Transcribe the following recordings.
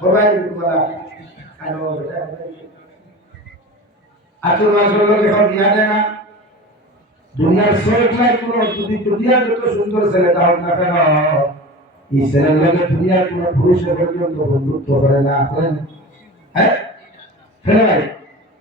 Mobile বলা আনো আতুর muscle লোক এখন দিয়া দেয় না দুনিয়ার শরীর নাই কোনো যদি দুনিয়া যত সুন্দর ছেলেটা হোক না কেন এই ছেলের লগে দুনিয়ার কোনো পুরুষের পর্যন্ত বন্ধুত্ব করে না হ্যাঁ ফেলে ভাই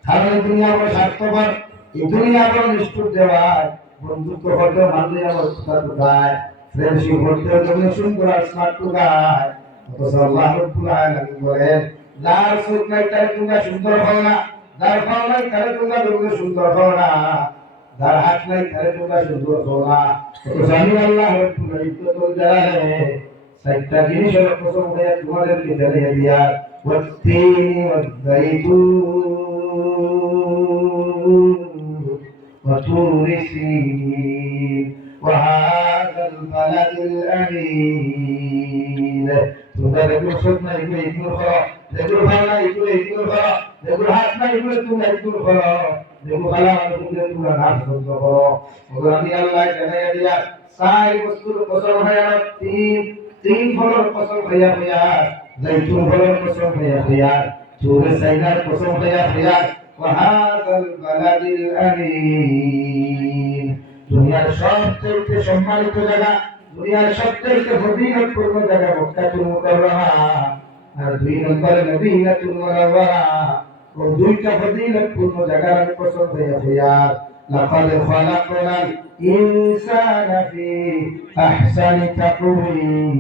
সারা দুনিয়া বড় স্বার্থপর এই দুনিয়া বড় নিষ্ঠুর দেওয়ার বন্ধুত্ব করতে মানলে আমার কথা ঢুকায় ফ্রেন্ডশিপ করতে তুমি সুন্দর আর স্মার্ট ঢুকায় অথচ আল্লাহ রাব্বুল আলামিন বলেন যার চোখ নাই তার তোমরা সুন্দর হও না যার পাও নাই তার তোমরা সুন্দর হও না যার হাত নাই তার তোমরা সুন্দর হও না অথচ আমি আল্লাহ রাব্বুল ইজ্জতুল জালালে সাইটটা জিনিসের কসম হয়ে তোমাদেরকে জানিয়ে দিয়া والتين والزيتون وطور سينين وهذا البلد الأمين তোমরা দেখো সব না এগুলো এগুলো করো দেখো ভালো না এগুলো এগুলো করো দেখো হাত না এগুলো তোমরা এগুলো করো দেখো ভালো না তোমরা তোমরা নাচ করতে করো ওগুলো আমি আল্লাহ জানাইয়া দিয়া সাই বস্তুর কসম হয়ে তিন ফলের কসম হইয়া হইয়া জৈতুন ফলের কসম হইয়া হইয়া চুরে সাইনার কসম হইয়া হইয়া وهذا البلد الأمين দুনিয়ার সবচেয়ে সম্মানিত জায়গা দুনিয়ার সবচেয়ে ফজিলতপূর্ণ জায়গা মক্কাতুল মুকাররমা আর দুই নম্বরে মদিনাতুল মুনাওয়ারা ও দুইটা ফজিলতপূর্ণ জায়গার আমি কসম হইয়া হইয়া লাকাদ খালাকনাল ইনসানা ফি আহসানি তাকওয়িম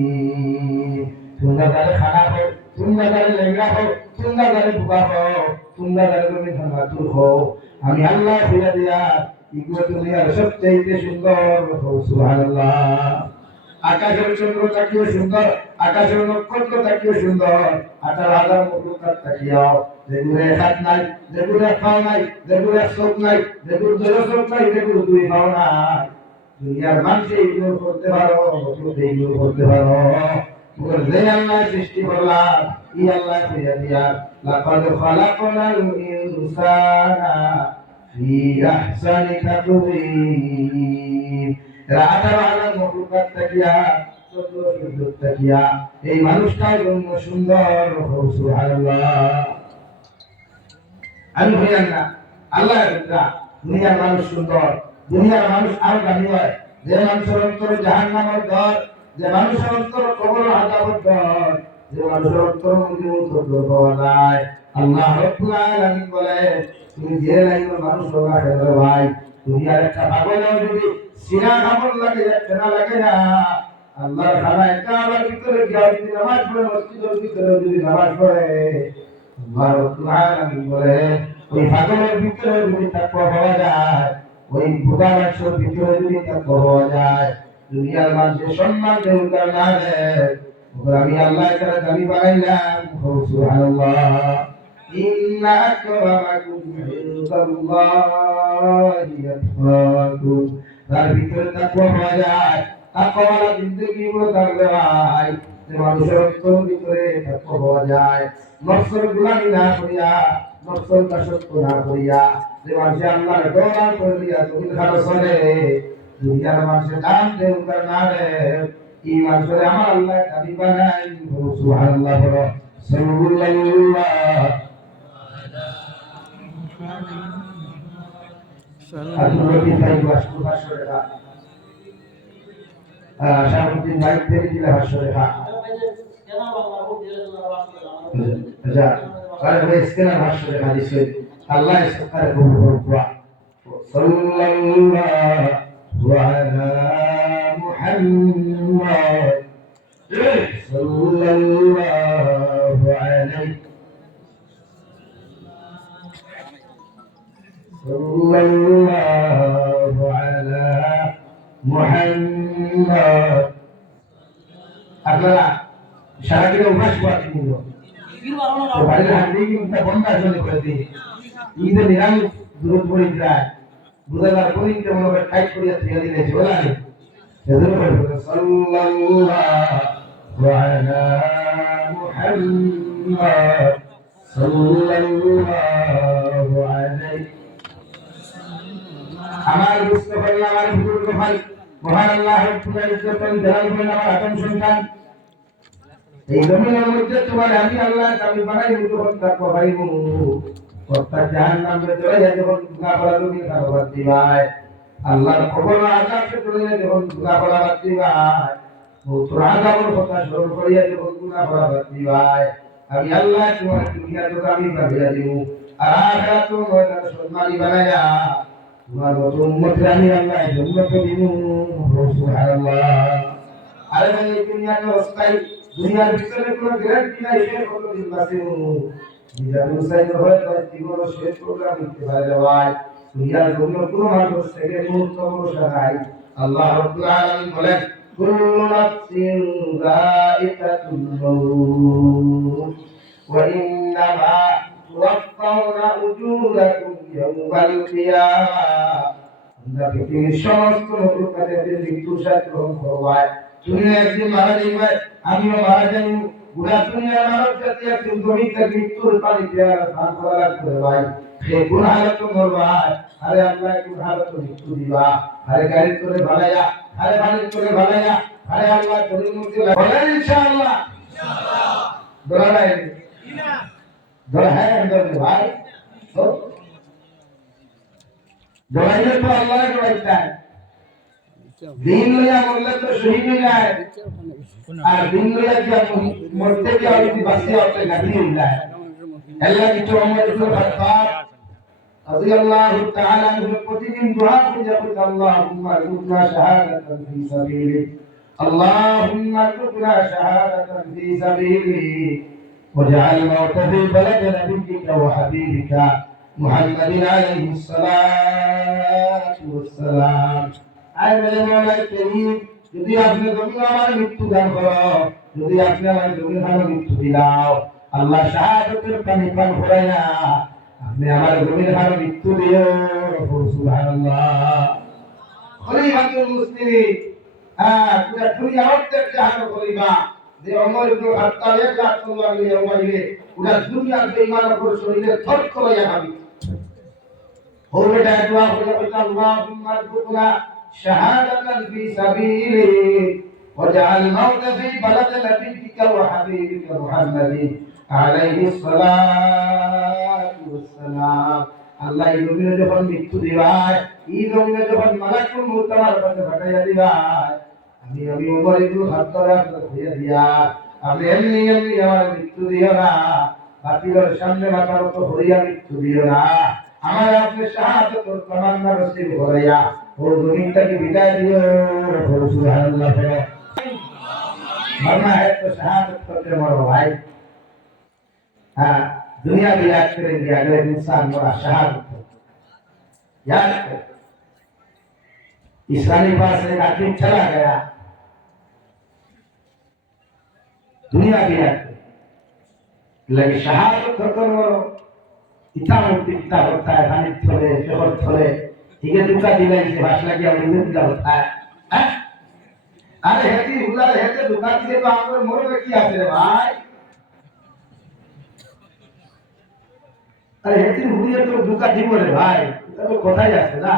তোমরা যারা খানা হো তোমরা যারা লেঙ্গা হো তোমরা যারা বুবা হো তোমরা যারা তুমি খানাতুর হো আমি আল্লাহ ফিরা দিয়া এগুলো দুনিয়ার সবচেয়ে সুন্দর হো সুবহানাল্লাহ আকাশের চন্দ্র তাকিয়ে সুন্দর আকাশের নক্ষত্র তাকিয়ে সুন্দর 18,000 মখলুকাত তাকিয়াও যেগুলো হাত নাই যেগুলো পা নাই যেগুলো চোখ নাই যেগুলো চোখ নাই যেগুলো দুই পাও নাই দুনিয়ার মানুষ এইগুলো করতে পারো এইগুলো করতে পারো যে আল্লাহ সৃষ্টি করলাম ই আল্লাহ ফিরিয়ে দিয়া লাকাদ খালাকনাল ইনসানা ফি আহসানি তাকওয়িম রাধা রাধা মখলুকাত তাকিয়া সুন্দর তাকিয়া এই মানুষটাই জন্য সুন্দর সুবহানাল্লাহ আমি হইলাম না আল্লাহ দুনিয়ার মানুষ সুন্দর দুনিয়ার মানুষ আরো দামি হয় যে মানুষের অন্তরে জাহান্নামের ডর যে মানুষের অন্তরে কবর আযাবের ডর যে মানুষের অন্তরে মৃত্যুর ডর পাওয়া যায় আল্লাহ রাব্বুল আলামিন বলে তুমি যে লাইনের মানুষ হবা রে ভাই দুনিয়ার একটা পাগল যদি সিনা কামড় লাগে না লাগে না আল্লাহর খানায় কাবার ভিতরে গিয়ে যদি নামাজ পড়ে মসজিদের ভিতরে যদি নামাজ পড়ে আল্লাহ রাব্বুল আলামিন বলে ওই পাগলের ভিতরে যদি তাকওয়া পাওয়া যায় ওই বুড়া মানুষের ভিতরে যদি তাকওয়া পাওয়া যায় দুনিয়ার মানুষের সম্মান দেওয়ার না দেয় আমি আল্লাহ তাআলা দাবি বানাইলাম সুবহানাল্লাহ ইন্না আকরামাকুম ইনদাল্লাহি আতকাকুম তার ভিতরে তাকওয়া পাওয়া যায় তাকওয়ালা জিন্দেগি গুলো থাকলে ভাই যে মানুষের অন্তর ভিতরে তাকওয়া পাওয়া যায় নফসের গোলামি না করিয়া নফসের দাসত্ব না করিয়া যে মানুষ আল্লাহর দোয়া করিয়া তুমি খারাপ চলে দুনিয়ার মানুষের দাম দেউকার না রে এই মানুষের আমার আল্লাহ দাবি বানাই সুবহানাল্লাহ বলো সাল্লাল্লাহু আলহামদুলিল্লাহ ভাই বাসু বাসু রেখা শামুদ্দিন ভাই থেকে দিলে বাসু রেখা আচ্ছা আরে ভাই স্ক্যানার বাসু রেখা দিছে আল্লাহ সরকার কবুল করুক সাল্লাল্লাহু আলা মুহাম্মদ সাল্লাল্লাহু আলাইহি সাল্লাল্লাহু আলা মুহাম্মদ আপনারা সারাদিন অভ্যাস করতে নিল তো বাইরে হাঁটলেই কিন্তু বন্ধ আসলে করে দিই ঈদের নিরামিষ দূর পড়ে যায় বুঝাবার পরে কেমন হবে টাইট করিয়া ছেড়ে দিলে চলে আনে সেজন্য সাল্লাল্লাহু আলা মুহাম্মদ সাল্লাল্লাহু আলাইহি আমার মুস্তাফা আমার হুজুর ভাই মহান আল্লাহ রাব্বুল ইজ্জত জালাল বলেন আমার আদম সন্তান এই জমিনের মধ্যে তোমার আমি আল্লাহ আমি বানাই যখন তাকওয়া পাইবো অর্থাৎ জাহান্নামে চলে যখন গুনাহ করা তুমি খাবার দিবাই আল্লাহর খবর আযাবে চলে যখন গুনাহ করা দিবাই তোর আযাবের কথা স্মরণ করিয়া যখন গুনাহ করা দিবাই আমি আল্লাহ তোমার দুনিয়াতে আমি বাড়িয়ে দিব আর আখিরাতে ময়দান সম্মানী বানায়া তোমার উম্মতকে আমি আল্লাহ জান্নাতে দিব সুবহানাল্লাহ। আরে ভাই এই দুনিয়াতে অস্থায়ী দুনিয়ার ভিতরে কোনো গ্যারান্টি নাই সে কতদিন বাঁচবে নিজের মুসাইল হয়ে তার জীবন শেষ প্রোগ্রাম দিতে পারে ভাই দুনিয়ার জন্য কোনো মানুষ থেকে মুক্ত ভরসা নাই। আল্লাহ রাব্বুল আলামিন বলেন কুল্লু নাফসিন যায়িকাতুল মাউত ওয়া ইন্নামা তুওয়াফাউনা উজুরাকুম ইয়াওমাল কিয়ামাহ। আমরা পৃথিবীর সমস্ত লোকেদের মৃত্যু সাথে গ্রহণ করবাই তুমি একদিন মারা যাবে আমিও মারা যাব পুরা দুনিয়ার মানব জাতি একদিন জমিতে মৃত্যুর পানিতে স্নান করা লাগবে ভাই সে কোন হালত মরবাই আরে আল্লাহ কোন হালত মৃত্যু দিবা আরে গাড়ি করে ভালাইয়া আরে বাড়ি করে ভালাইয়া আরে আল্লাহ গরিব মুক্তি বলেন ইনশাআল্লাহ ইনশাআল্লাহ দোয়া নাই না দোয়া হ্যাঁ আন্দর ভাই তো দোয়া তো আল্লাহ করতে দিন লইয়া বললে তো শহীদ হয়ে যায় আর দিন লইয়া কি মরতে কি আর কি বাসি হতে গাড়ি হয়ে যায় আল্লাহ কি তো ওমর ইবনে খাত্তাব রাদিয়াল্লাহু তাআলা আনহু প্রতিদিন দোয়া করে আল্লাহুম্মা রুজনা শাহাদাতান ফি সাবিলিক আল্লাহুম্মা রুজনা শাহাদাতান ফি সাবিলিক ওয়াজআল মাউতা ফি বালাদি নাবিয়িকা ওয়া হাবিবিকা মুহাম্মাদিন আলাইহিস সালাতু ওয়াস সালাম। আয় মেরে মৌলাই করিম যদি আপনি জমিন আমার মৃত্যু দান করো যদি আপনি আমার জমিন আমার মৃত্যু দিলাও আল্লাহ শাহাদাতের পানি পান করাইয়া আপনি আমার জমিন আমার মৃত্যু দিও সুবহানাল্লাহ। খলিফাতুল মুসলিমিন পুরা দুনিয়া অর্ধেক জাহান খলিফা যে ওমর ইবনে খাত্তাব এক লাখ তলোয়ার নিয়ে ওমরে পুরা দুনিয়ার বেঈমানের উপর শরীরে থর করাইয়া ভাবি هو دعوا قلت اللهم ارزقنا شهادة في سبيلك واجعل الموت في بلد نبيك وحبيبك محمد عليه الصلاة والسلام। আল্লাহ এই জমিনে যখন মৃত্যু দিবাই এই জমিনে যখন মালাকুল মউত আমার কাছে পাঠাইয়া দিবাই আমি ওমর ইবনে খাত্তাব আপনাকে হইয়া দিয়া আমি এমনি আমার মৃত্যু দিও না বাতিলের সামনে মাথার উপর হইয়া মৃত্যু দিও না আমার আপনি শাহাদাত ও তামান্না নসিব করাইয়া ও জমিনটাকে বিদায় দিও সুবহানাল্লাহ। मरना है तो शहादत करके मरो भाई। हाँ दुनिया भी याद करेंगे अगर इंसान मरा शहादत याद कर। इस्लामी पास एक आदमी चला गया दुनिया भी याद कर लेकिन शहादत करके मरो इतना मुक्ति कितना होता है खाने थोड़े शहर थोड़े ठीक है दुका दिलाई से भाषा किया मुझे क्या होता है अरे हेती उधर हेते दुकान से तो आप मोर में किया रे भाई अरे हेती हुए तो दुका দিব রে ভাই এটা তো কথাই আছে না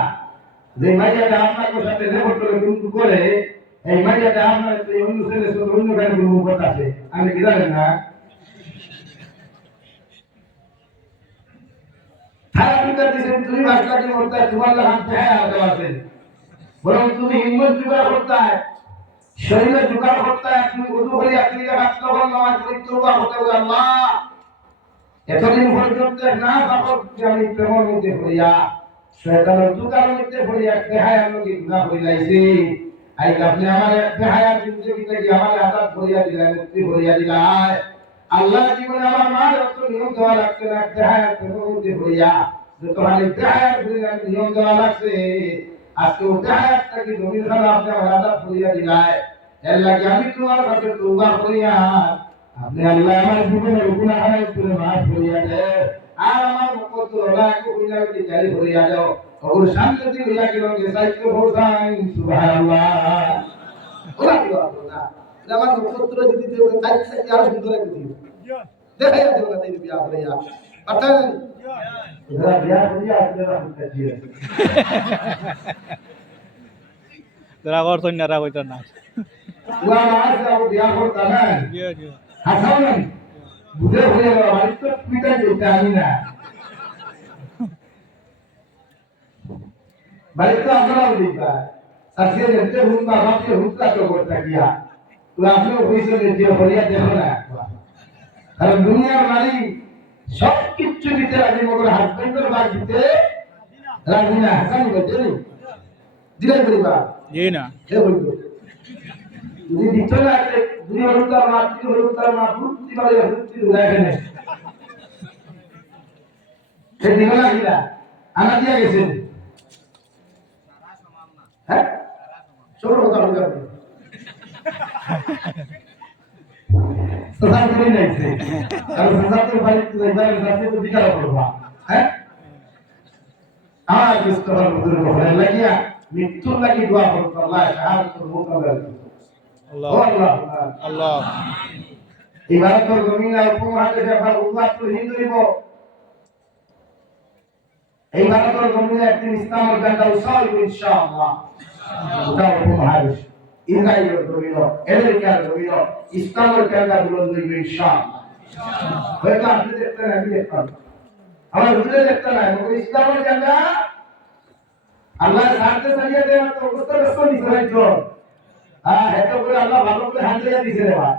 যে মাইয়াটা আপনার সাথে লেবর করে কিন্তু করে এই মাইয়াটা আপনার এই অন্য ছেলে সাথে অন্য গাড়ি গুলো করতেছে আমি কি জানেন না খারাপ বিচার দিছেন তুমি ভাষা কি করতে তোমার হাত হ্যাঁ আছে বরং তুমি হিম্মত জোগাড় করতে শরীরে জোগাড় করতে তুমি ওযু করে আপনি রাত তখন নামাজ পড়ি তওবা করতে বলে আল্লাহ এতদিন পর্যন্ত না পাপক আমি প্রেমের মধ্যে হইয়া শয়তানের দুকার মধ্যে হইয়া দেহায় আমি গুনাহ হইলাইছি আই আপনি আমার দেহায় জিন্দগি থেকে আমার আযাব হইয়া দিলেন মুক্তি হইয়া দিলাই আল্লাহ জীবনে আমার মার অত নিয়ম দেওয়া লাগছে না দেহায় প্রেমের মধ্যে হইয়া যত হানি দেহায় নিয়ম দেওয়া লাগছে আজকে দেহায় থেকে জমির খানা আপনি আমার আযাব হইয়া দিলাই আল্লাহ আমি তোমার কাছে তওবা করিয়া আপনি আল্লাহ আমার জীবনের গুনাহ করে মাফ করিয়া দেন আর আমার মকত রাখো হইলা কি জারি করিয়া দাও ওর সামনে দিয়ে হইয়া গেল যে সাইকে হোসাইন সুবহানাল্লাহ ওলা দোয়া না আমার মকত যদি দেব তাই তাই আর সুন্দর করে দিও দেখাইয়া দেব না তাই বিয়া করিয়া পাতা না এরা বিয়া করিয়া আপনারা হতে দিয়ে তোরা করছন না রা কইতা না ওয়া মাস আবু বিয়া করতা না হাসাও নাই বুঝে হয়ে গেল বাড়ির তো পিটাই যেতে আমি না বাড়ির তো আপনারাও দিবা সাথে যেতে হুঁকা বাপকে হুঁকা তো করতে গিয়া তো আপনিও কইছেন যে হরিয়া দেখো না কারণ দুনিয়ার মালিক সব কিছু দিতে রাজি মগর হাজবেন্ডের বাদ দিতে রাজি না হাসান বলতে দিলে করিবা জি না হে বলবো যদি দিত না দুই হরুতার মা তিন হরুতার মা ফুটি বাড়ি ফুটি দেখেন সে দিল না কিনা আনা দিয়া গেছে হ্যাঁ ছোট কথা বলতে সজাগ করে নাইছে কারণ সজাগ করে বাড়িতে যাইবার যাতে তো বিচার করবা হ্যাঁ আর মুস্তাফার মধ্যে বলে লাগিয়া মৃত্যুর লাগি দোয়া করতে আল্লাহ শাহাদাতুল মুকাব্বাল আল্লাহ আল্লাহ আল্লাহ ইবাদতর জমিনে উপমহাদেশে ব্যাপার উন্নত হিন্দু হইব এই ভারতের জমিনে একদিন ইসলামের ঝান্ডা উৎসাহ ইনশাআল্লাহ ওটা উপমহাদেশ ইসরায়েলের জমিন আমেরিকার জমিন ইসলামের ঝান্ডা বুলন্দ হইবে ইনশাআল্লাহ হয়তো আপনি দেখতে না আমি দেখতাম আমার হুজুরে দেখতে না ইসলামের ঝান্ডা আল্লাহ সাথে চালিয়ে দেন তো অবস্থা ব্যস্ত নিছে রাজ্য হ্যাঁ এত করে আল্লাহ ভালো করে হান্ডিয়া দিছে রে ভাই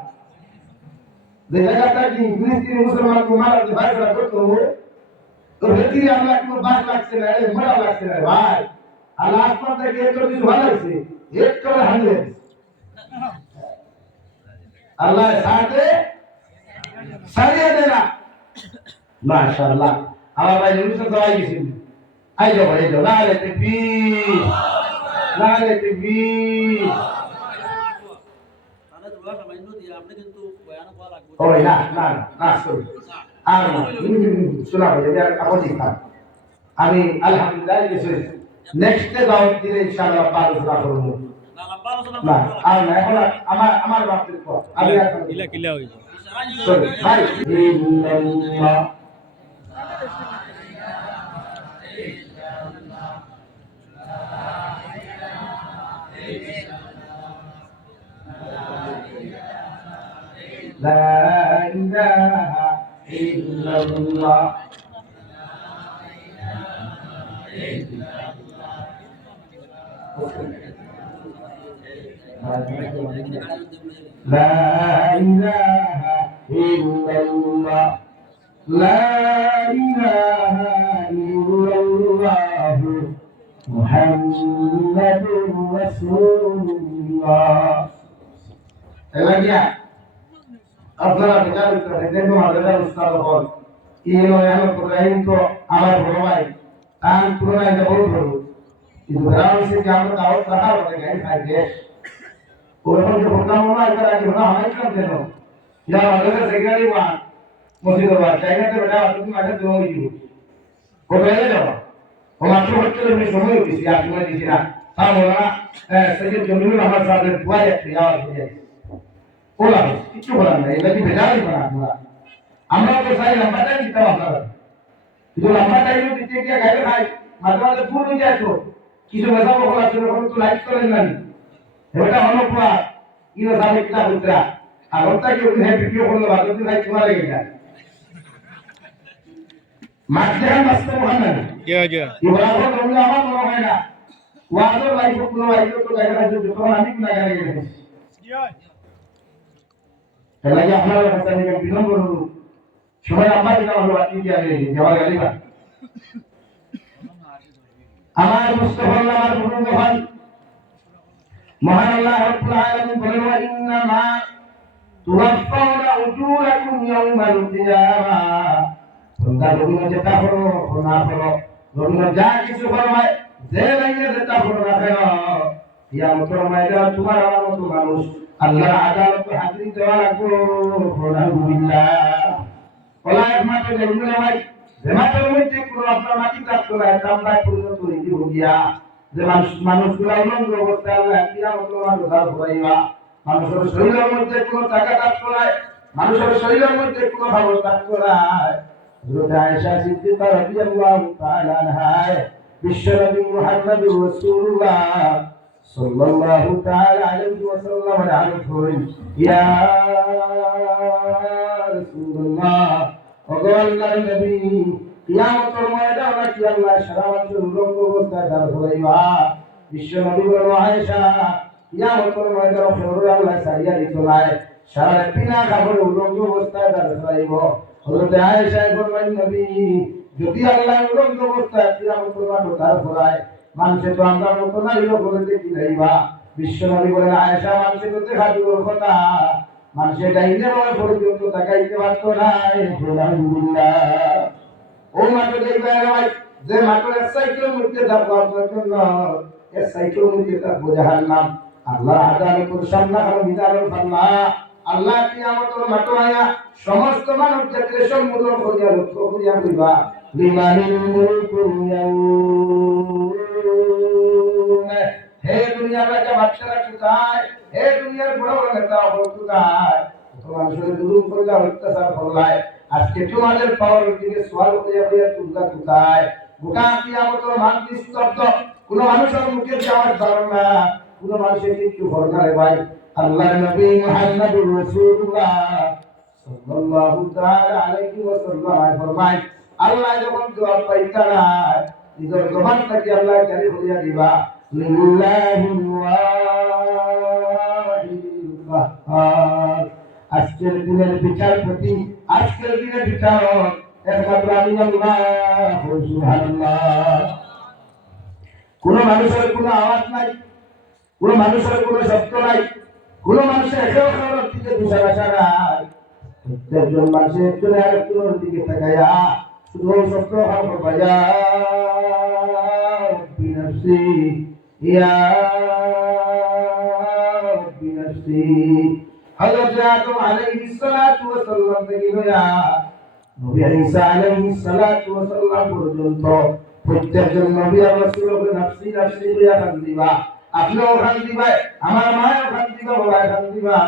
যে জায়গাটা কি ফিলিস্তিনি মুসলমানকে মারাতে ফায়সলা করতো তো ভেতরে আমরা একটু বাস লাগছে না রে মরা লাগছে না ভাই আল্লাহ আসমান থেকে একটু কিছু ভালো লাগছে একটু হান্ডিয়া আল্লাহ সাথে চালিয়ে দেনা মাশাআল্লাহ আমার ভাই নুসরাত দওয়াই গেছেন আইজো ভাই আইজো নারে তাকবীর নারে তাকবীর তাহলে তোমরা সামান্য দিয়ে আপনি কিন্তু বয়ান করা লাগবে ওই না না না সরি আর শোনা ভাই এটা আপনি খান আমি আলহামদুলিল্লাহ গেছি নেক্সট দাওয়াত দিলে ইনশাআল্লাহ আলোচনা করব না লম্বা আলোচনা না আর না এখন আমার বাপের পর আমি এখন কিলা কিলা হইব সরি ভাই ইল্লাল্লাহ لا إله إلا الله لا إله إلا الله لا إله إلا الله محمد رسول الله আপনারা বিচার করেন দেখুন আমাদের উস্তাদ হল ইনো এখন প্রোগ্রামিং তো আমার বড় ভাই তার পুরোনো একটা বড় বড় কিন্তু গ্রাম থেকে আমরা দাওয়াত রাখা হতে গাই খাই দেশ ওরকম যে প্রোগ্রাম হয় এটা আগে না হয় কেন কেন যা আমাদের সেক্রেটারি ওয়া মসজিদ ওয়া জায়গাতে বেটা তুমি আগে তো হই দিব ও বেলে দাও ও মাত্র হচ্ছে আমি সময় দিছি আর সময় দিছি না তা বলা সৈয়দ জমিনুল আহমদ সাহেবের বুয়া একটা ইয়াদ হয়ে ওলা কিছু বলার নাই এটা কি ভেজালই করা আপনারা আমরা তো চাই লম্বাটাই দিতে আপনারা কিন্তু লম্বাটাই দিতে গিয়ে গাইবে খাই মাঝে মাঝে ভুল হয়ে যায় তো কিছু মেশা বলা ছিল তো লাইক করেন না এটা অনুপুরা ইনো সামনে কিলা উত্তরা আর ওটা কি ওখানে ভিডিও করলো বাদ দিন ভাই তোমার লেগে যায় মাঝে মাস্টার মোহাম্মদ জি জি ইব্রাহিম রবি আমার মনে হয় না ওয়াজর লাইফ কোনো লাইফ তো গাইবে না যখন আমি না গাইবে এলাকি আপনারা কাছে আমি বিলম্ব করব সময় আমার দিকে হলো বাকি কি আগে যাওয়া গেলি না আমার মুস্তাফা আমার বুজুর্গ ভাই মহান আল্লাহ রাব্বুল আলামিন বলেন ওয়া ইন্না মা তুওয়াফাউনা উজুরাকুম ইয়াউমাল কিয়ামাহ তোমরা দুনিয়া যেটা করো না করো দুনিয়া যা কিছু করো ভাই যে লাইনে যেটা করো না কেন কিয়ামতের ময়দানে তোমার আমার মতো মানুষ আল্লাহর আদালত হাজির দেওয়া লাগবে আলহামদুলিল্লাহ ওলা একমাত্র দেখবেন ভাই যেমাত্র মধ্যে কোনো আপনার মাটি কাজ করে আমরা পরিণত হয়েছি ভুগিয়া যে মানুষগুলা উলঙ্গ অবস্থায় আল্লাহ কিয়ামত মানুষ দাঁড় করাইবা মানুষের শরীরের মধ্যে কোনো টাকা কাজ করায় মানুষের শরীরের মধ্যে কোনো ভালো কাজ করায় হযরত আয়েশা সিদ্দিকা রাদিয়াল্লাহু তাআলা আনহা বিশ্বনবী মুহাম্মদুর রাসূলুল্লাহ সাল্লাল্লাহু তাআলা আলাইহি ওয়াসাল্লাম আলাইহি ইয়া রাসূলুল্লাহ ওগো আল্লাহর নবী কিয়ামতের ময়দানে কি আল্লাহ সারা মানুষের উলঙ্গ অবস্থায় দাঁড় করাইবা বিশ্ব নবী বলল আয়েশা কিয়ামতের ময়দানে ফেরুর আল্লাহ সারিয়া দিত নাই সারা বিনা কাপড়ে উলঙ্গ অবস্থায় দাঁড় করাইব হযরত আয়েশা বললেন নবী যদি আল্লাহ উলঙ্গ অবস্থায় কিয়ামতের মাঠে দাঁড় করায় মানুষে তো আমরা মতো নারী করে দেখি নাইবা বিশ্ব নবী বলেন আয়েশা মানুষের তো দেখা দূর কথা মানুষের ডাইনে বলে পর্যন্ত তাকাইতে পারতো না আলহামদুলিল্লাহ ও মাঠে দেখবে ভাই যে মাঠের 1 কিলোমিটার যাবো আপনার জন্য 1 কিলোমিটার যাবো জাহান্নাম আল্লাহ আদালতের সামনে আর বিদারের সামনে আল্লাহ কিয়ামতের মাঠে আয়া সমস্ত মানব জাতির সম্মুখ করিয়া লক্ষ্য করিয়া কইবা লিমানিল মুলকুল ইয়াউম হে দুনিয়ার রাজা বাদশারা কোথায় হে দুনিয়ার বড় বড় নেতা কোথায় তোমার শরীর দুরুম করিলা অত্যাচার করলাই আজকে তোমাদের পাওয়ার দিকে সওয়াল করিয়া করিয়া তোমরা কোথায় গোটা কিয়ামতের মান স্তব্ধ কোন মানুষের মুখে যাওয়ার ধারণা না কোন মানুষের কিছু করনা রে ভাই আল্লাহর নবী মুহাম্মদুর রাসূলুল্লাহ সাল্লাল্লাহু তাআলা আলাইহি ওয়াসাল্লাম ফরমায় আল্লাহ যখন দোয়া পাইতা না নিজের জবান থেকে আল্লাহ জারি করিয়া দিবা লিল্লাহিল ওয়াহিদুল কাহ্হার আজকের দিনের বিচারপতি আজকের দিনের বিচারক একমাত্র আমি আল্লাহ সুবহানাল্লাহ কোন মানুষের কোনো আওয়াজ নাই কোন মানুষের কোনো শব্দ নাই কোন মানুষের একেও খাওয়ার দিকে বিচার আসা নাই প্রত্যেকজন মানুষের একজনে আরেকজনের দিকে তাকাইয়া শুধু শব্দ খাওয়া বাজা বিনফসি ইয়া বিনফসি হযরত আদম আলাইহিস সালাতু ওয়াস সালাম থেকে লয়া নবী ঈসা আলাইহিস সালাতু ওয়াস সালাম পর্যন্ত প্রত্যেকজন নবী আর রাসূলকে নফসি নফসি বলে খান দিবা আপনিও খান দিবা আমার মাও খান দিবা বাবা খান দিবা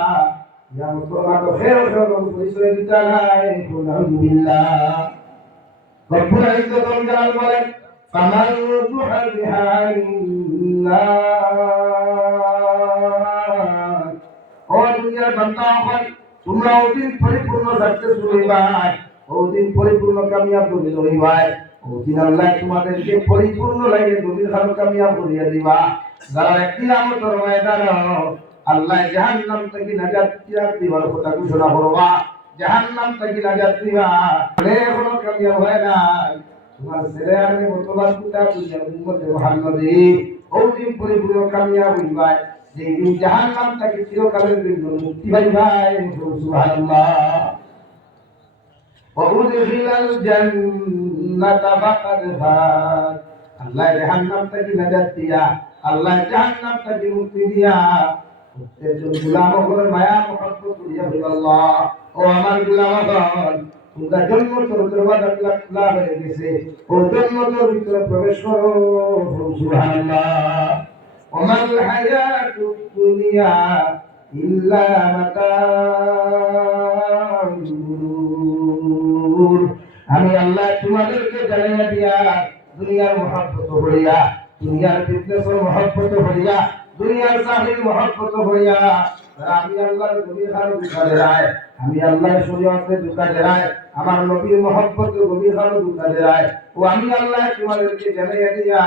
ইয়া মুসলমান তো খের পরিচয় দিতা নাই আলহামদুলিল্লাহ রব্বুল ইজ্জত ওয়াল জালাল বলেন ফামান তুহবিহা ও দুনিয়ার বান্দা হয় তোমরা ওদিন পরিপূর্ণ সাকসেসফুল হইবাই ওদিন পরিপূর্ণ কামিয়াব হইবাই ওদিন আল্লাহ তোমাদেরকে পরিপূর্ণ লাইনে দুনিয়ার খান কামিয়াব করিয়া দিবা যারা একদিন আমতর ময়দানে আল্লাহ জাহান্নাম থেকে নাজাত দিবার কথা ঘোষণা করবা জাহান্নাম থেকে নাজাত দিবা এখনো কামিয়াব হয় না তোমার ছেলে আর বর্তমান পিতা দুনিয়ার উম্মতে মুহাম্মাদি ওদিন পরিপূর্ণ কামিয়াব হইবাই যে জাহান্নাম থেকে চিরকালের জন্য মুক্তি পাইবাই সুবহানাল্লাহ ওয়া উদখিলাল জান্নাতা ফাকাদ ফাত আল্লাহ জাহান্নাম থেকে নাজাত দিয়া আল্লাহ জাহান্নাম থেকে মুক্তি দিয়া প্রত্যেকজন গোলামগণের মায়া মহব্বত করিয়া বলি আল্লাহ ও আমার গোলামগণ তোমরা জন্মতর দরওয়াজা খোলা হয়ে গেছে ও জন্মতর ভিতরে প্রবেশ করো সুবহানাল্লাহ وما الحياة الدنيا إلا متاع الغرور আমি আল্লাহ তোমাদেরকে জানাইয়া দিয়া দুনিয়ার মহব্বত হইয়া দুনিয়ার বিজনেসের মহব্বত হইয়া দুনিয়ার চাকরির মহব্বত হইয়া আমি আল্লাহর গভীর দুঃখা দেয় আমি আল্লাহর শরীয়তের দুঃখা দেয় আমার নবীর মহব্বতের গভীর দুঃখা দেয় ও আমি আল্লাহ তোমাদেরকে জানাইয়া দিয়া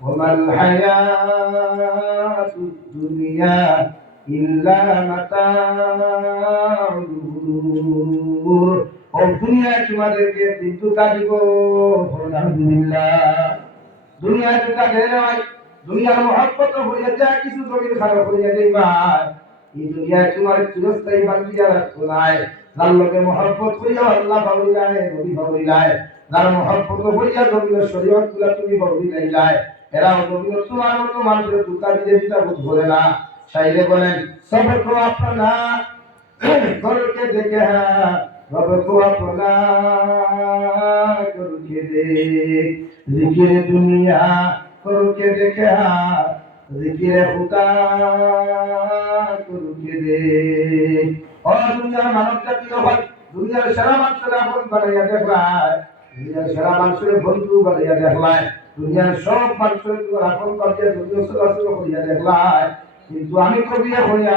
وما الحياة الدنيا إلا متاع الغرور ও দুনিয়া তোমাদেরকে দুঃখা দিব আলহামদুলিল্লাহ দুনিয়া দুঃখা দেয় দুনিয়ার মহব্বত হইয়া যায় কিছু জমির খারাপ হইয়া যাইবা এই দুনিয়ায় তোমার চিরস্থায়ী বান্দিয়া রাখতো নাই যার লোকে মহব্বত হইয়া আল্লাহ ভাবইলায় নবী ভাবইলায় যার মহব্বত হইয়া জমির শরীয়ত গুলা তুমি ভাবইলাই এরা জমির তোমার মতো মানুষের দুঃখা দিয়ে দিতে বলে না চাইলে বলেন সবর কো আপনা করকে দেখে হ্যাঁ সবর কো আপনা করকে দেখ জিকির দুনিয়া করকে দেখে হ্যাঁ জিকির খুদা করকে দেখ ও দুনিয়ার মানব জাতি হয় দুনিয়ার সারা মানুষের আপন বানাইয়া দেখলায় দুনিয়ার সারা মানুষের বন্ধু বানাইয়া দেখলায় দুনিয়ার সব মানুষের তোমার আপন করিয়া যদিও চলাচল করিয়া দেখলাই, কিন্তু আমি করিয়া হইয়া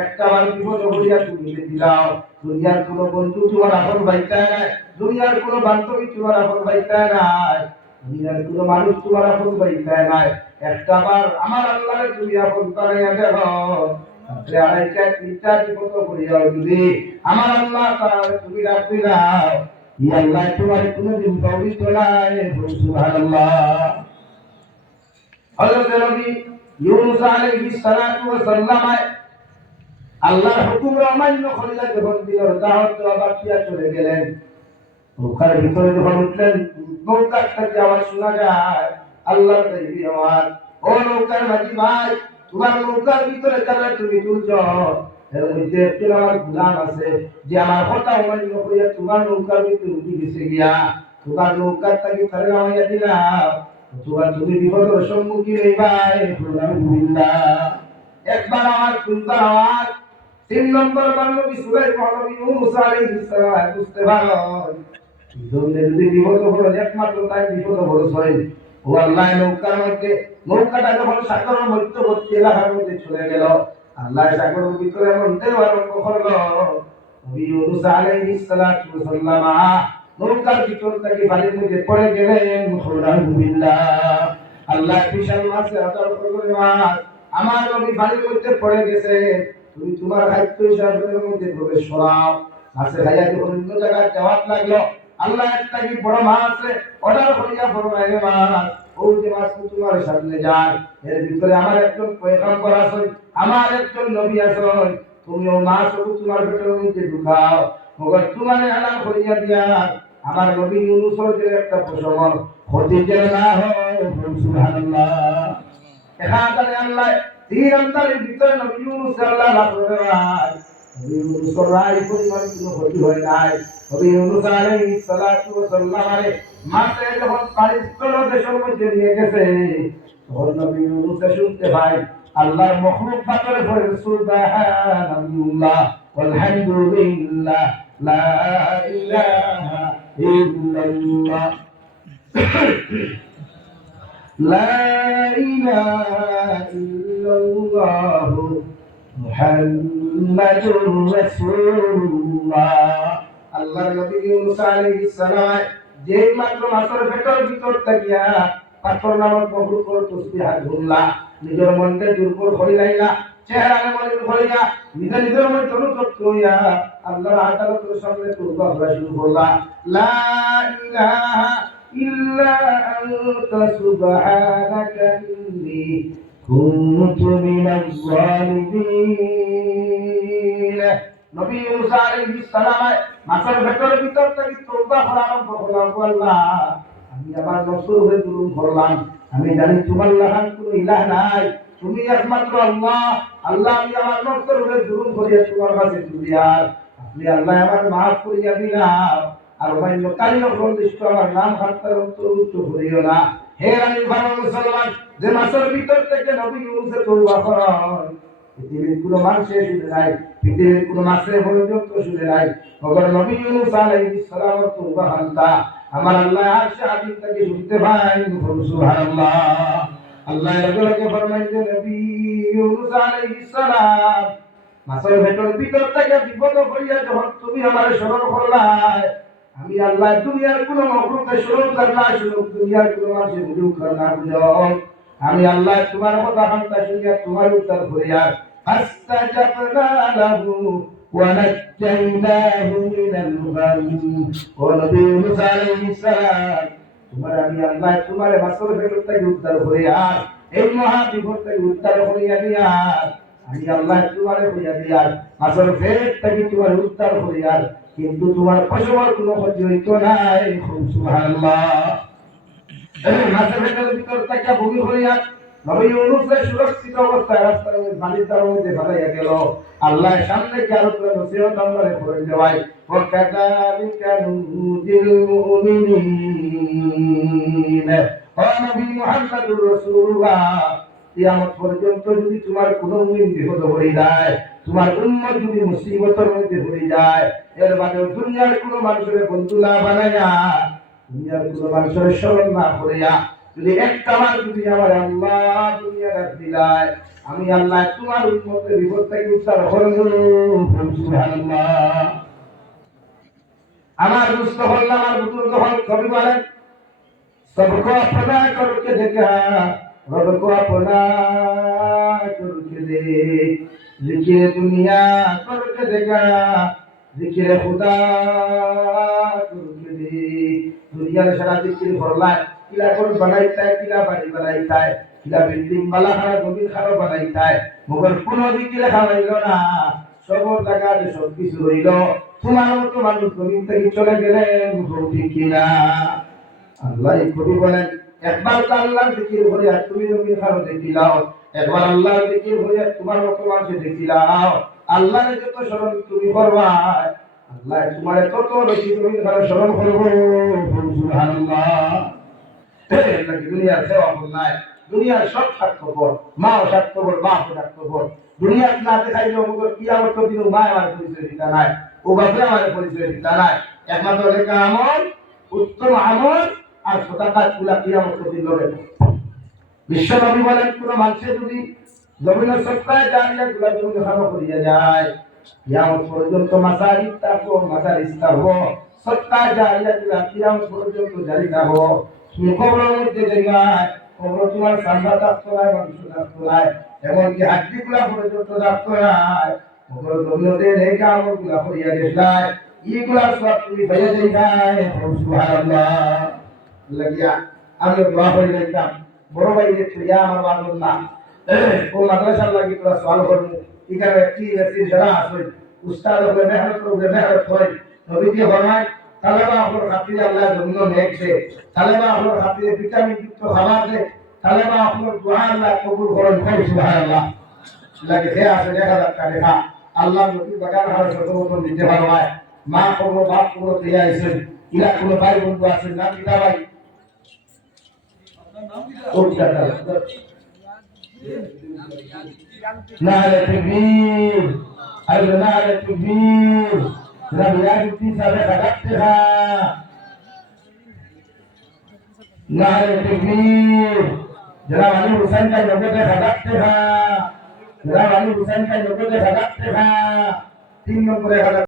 একটা বার বিপদ হইয়া তুমি দিলাও। দুনিয়ার কোনো বন্ধু তোমার আপন ভাইটা নাই, দুনিয়ার কোনো বান্ধবী তোমার আপন ভাইটা নাই, দুনিয়ার কোনো মানুষ তোমার আপন ভাইটা নাই। একটা বার আমার আল্লাহরে তুমি আপন বানাইয়া দেখো, তাহলে আড়াইটা তিনটা বিপদ হইয়া যদি আমার আল্লাহ তাআলা তুমি ডাক দিলাও, ইয়া আল্লাহ তোমার কোনদিন বাউরি তোলায় সুবহানাল্লাহ। হযরত নবী ইউনূস আলাইহিস সালাতু ওয়াস সালাম আল্লাহর হুকুম অমান্য করিয়া যখন দিলের দাওয়াত দেওয়া বাকিয়া চলে গেলেন, নৌকার ভিতরে যখন উঠলেন, নৌকার থেকে আওয়াজ শোনা যায় আল্লাহর গায়বী আওয়াজ, ও নৌকার মাঝি ভাই, তোমার নৌকার ভিতরে যারা তুমি তুলছ, এর মধ্যে একজন আমার গোলাম আছে যে আমার কথা অমান্য করিয়া তোমার নৌকার ভিতরে উঠে গেছে গিয়া, তোমার নৌকার তাকে তারে নামাইয়া দিলাম, তোমার তুমি বিপদের সম্মুখীন হইবাই। একবার আমার দুইবার আওয়াজ, তিন নম্বর নবী সুলাইমান নবী ইউনূস আলাইহিস সালাম বুঝতে পারেন দুনিয়ার যদি বিপদ হলো একমাত্র তাই বিপদ হলো ছয়। ও আল্লাহ নৌকার মধ্যে, নৌকাটা যখন সাগরের মধ্যবর্তী এলাকার মধ্যে চলে গেল, আল্লাহ সাগরের ভিতরে এমন ঢেউ আরম্ভ করলো, নবী ইউনূস আলাইহিস সালাতু ওয়াস সালাম নৌকার ভিতর থেকে পানির মধ্যে পড়ে গেলেন। আলহামদুলিল্লাহ, আল্লাহ বিশাল মাছে আদর করে মাছ আমার নবী পানির মধ্যে পড়ে গেছে, তুমি তোমার খাদ্য হিসাবের মধ্যে প্রবেশ করাও। মাছে খাইয়া যখন অন্য জায়গায় যাওয়ার লাগলো, আল্লাহ একটা কি বড় মাছ অর্ডার করিয়া ফরমাইলে মাছ, ও যে মাছ তোমার সামনে যায়, এর ভিতরে আমার একজন পয়গম্বর আছেন, আমার একজন নবী আছেন, তুমি ও মাছ তোমার পেটের মধ্যে ঢুকাও, মগর তোমার হালাল করিয়া দিয়া আমার নবী ইউনূসের যে একটা প্রসবন ক্ষতি যেন না হয়। সুবহানাল্লাহ। এখানে আল্লাহ তিন অন্তরের ভিতরে নবী ইউনূস আল্লাহ রাখলেন, নবী ইউনূসের রায় পরিমাণ কোনো ক্ষতি হয় নাই। নবী ইউনূস আলাইহিস সালাতু ওয়াস সালাম মাছে যখন পানির তলদেশের মধ্যে নিয়ে গেছে, তখন নবী ইউনূস শুনতে পায় আল্লাহর মখলুক পাথরে পড়ে সুবহানাল্লাহ ওয়ালহামদুলিল্লাহ লা ইলাহা ইল্লাল্লাহ লা ইলাহা ইল্লাল্লাহ মুহাম্মাদুর রাসূলুল্লাহ। আল্লাহর নবী ইউনূস আলাইহিস সালাম যেই মাত্র মাছের পেটের ভিতর থাকিয়া পাথর নামক মখলুকর তাসবিহ গুনলা, নিজের মনকে দুর্বল করিলাইলা, চেহারা মনে করিয়া নিজের মধ্যে অনুভব করিয়া আল্লাহর আদালতের সামনে তওবা করা শুরু করলা, লা ইলাহা ইল্লা আনতা সুবহানাকা ইন্নী কুনতু মিনাজ জালিমিন। নবী ইউনূস আলাইহিস সালাম মাছের পেটের ভিতর থেকে তওবা করা আরম্ভ করলেন, আল্লাহ আমি আমার নফসের উপরে জুলুম করলাম, আমি জানি তোমার লাগান কোনো ইলাহ নাই, তুমি একমাত্র আল্লাহ। আল্লাহ আমি আমার নফসের উপরে জুলুম করিয়া তোমার কাছে দুনিয়ার আপনি আল্লাহ আমার মাফ করিয়া দিলাম, আর অন্য কালিও সন্তুষ্ট আমার নাম হাত্তার অন্তর্ভুক্ত করিও না। হে রানী ভালো মুসলমান, যে মাছের ভিতর থেকে নবী ইউনূসের তওবা করেন পৃথিবীর কোনো মানুষের শুনে নাই, পৃথিবীর কোনো মাছের পর্যন্ত শুনে নাই, মগর নবী ইউনূস আলাইহিস সালামের তওবা হান্তা আমার আল্লাহ আরশে আজিম থেকে শুনতে পাই। সুবহানাল্লাহ। আল্লাহ রাব্বুকে ফরমাইলেন নবী ইউনূস আলাইহিস সালাম মাছের ভিতর থেকে বিপদ হইয়া যখন তুমি আমারে স্মরণ করলাই, আমি আল্লাহ দুনিয়ার কোনো মখলুককে স্মরণ করলা শুনুক, দুনিয়ার কোনো মানুষের বুঝুক না বুঝুক, আমি আল্লাহ তোমার কথা হান্তা শুনিয়া তোমার উত্তর করিয়া ফাস্তাজাবনা লাহু ওয়া নাজ্জাইনাহু মিনাল গাম। ও নবী ইউনূস আলাইহিস সালাম তোমার আমি আল্লাহ তোমার মাছের ভিতর থেকে উদ্ধার করিয়া এই মহা বিপদ থেকে উদ্ধার করিয়া দিয়া আমি আল্লাহ তোমারে হইয়া দিয়া মাছের পেট থেকে তোমার উদ্ধার করিয়া, কিন্তু তোমার পশমের কোনো ক্ষতি হইত নাই। সুবহানাল্লাহ। মাছের পেটের ভিতর থেকে ভূমি করিয়া নবী ইউনূসের সুরক্ষিত অবস্থায় রাস্তার মধ্যে পানির দ্বার মধ্যে ফেলাইয়া গেল। আল্লাহ সামনে কি আরো করে নসিহত আমলে করে দেওয়াই, ওয়া কাযালিকা নুজিল মুমিনিন। ও নবী মুহাম্মদুর রাসূলুল্লাহ, কিয়ামত পর্যন্ত যদি তোমার কোনো মুমিন বিপদ হয়ে যায়, তোমার উম্মত যদি মুসিবতের মধ্যে পড়ে যায়, এর বাদে দুনিয়ার কোনো মানুষের বন্ধু না বানায়া, দুনিয়ার কোনো মানুষের স্মরণ না করিয়া যদি একটা বার যদি আমার আল্লাহ দুনিয়াটা দিলাই আমি আল্লাহ তোমার উম্মতের বিপদ থেকে উদ্ধার করব সুবহানাল্লাহ। আমার মুস্তফা আমার বুজুর্গ হল কবি বলেন सबको अपना करके देखा रब को अपना करके दे जिक्र दुनिया करके देखा जिक्र खुदा करके दे दुनिया में सारा जिक्र भरला किला कर बनाईता है किला बाड़ी बनाईता है किला बिल्डिंग वाला खाना जमीन खाना बनाईता है मगर কোনো জিকির খাওয়াইলো না সবর জায়গাতে সব কিছু রইল তোমার মতো মানুষ জমিন থেকে চলে গেলেন ঠিক কিনা আল্লাহ কবি বলেন একবার তো আল্লাহর জিকির করে আর তুমি নবীর খানো দেখিলাও একবার আল্লাহর জিকির করে আর তোমার মতো মানুষ দেখিলাও আল্লাহর যত স্মরণ তুমি করবা আল্লাহ তোমার তত বেশি তুমি স্মরণ করবো সুবহানাল্লাহ। দুনিয়ার সেবা নাই দুনিয়ার সব স্বার্থপর মাও স্বার্থপর বাপও স্বার্থপর দুনিয়ার না দেখাইলেও মগর কিয়ামত দিন মা আমার পরিচয় দিতা নাই ও বাপে আমার পরিচয় দিতা নাই একমাত্র লেখা আমল উত্তম আমল আর সদাকাত গুলা কিয়ামত দিন লড়ে বিশ্ব নবী বলেন কোন মানুষে যদি জমিনের সত্তায় জানিয়া গুলা জমি খানো করিয়া যায় কিয়ামত পর্যন্ত মাসারিফ থাকবো মাসারিফ থাকবো সত্তায় জানিয়া গুলা কিয়ামত পর্যন্ত জারি থাকবো তুমি কবরের মধ্যে যাইবাই কবর তোমার সামনে থাকতো নাই মাংস থাকতো নাই এমনকি হাড্ডি গুলা পর্যন্ত থাকতো নাই কবর জমিতে রেখে আমল গুলা করিয়া গেছলাই এইগুলা সব তুমি ভেবে যাইবাই সুবহানাল্লাহ। লাগিয়া আমি দোয়া করে দিতাম বড় ভাই যে তুই আমার বান্ধব না ও মাদ্রাসার লাগি তোরা সওয়াল করবো এখানে কি আছে যারা আছে উস্তাদ হবে মেহনত করবে মেহনত করে নবীজি ফরমায় তালেবা আপনার খাতিরে আল্লাহ জমিন নেকছে তালেবা আপনার খাতিরে ভিটামিন যুক্ত খাবার দে তালেবা আপনার দোয়া আল্লাহ কবুল করেন সুবহানাল্লাহ। লাগে হে আছে দেখা যাচ্ছে দেখা আল্লাহ নবী বাগান হারা সতর্ক দিতে পারবায় মা কোনো বাপ কোনো দিয়া আইছেন ইরা কোনো ভাই বন্ধু আছেন না পিতা ভাই নারে তকবীর আরে নারে তকবীর রাবিয়ার পিছনে খাড়াতে হা নারে তকবীর জনাব আলী হুসাইন का নবতে খাড়াতে হা জনাব আলী হুসাইন का নবতে খাড়াতে হা 3 নম্বরে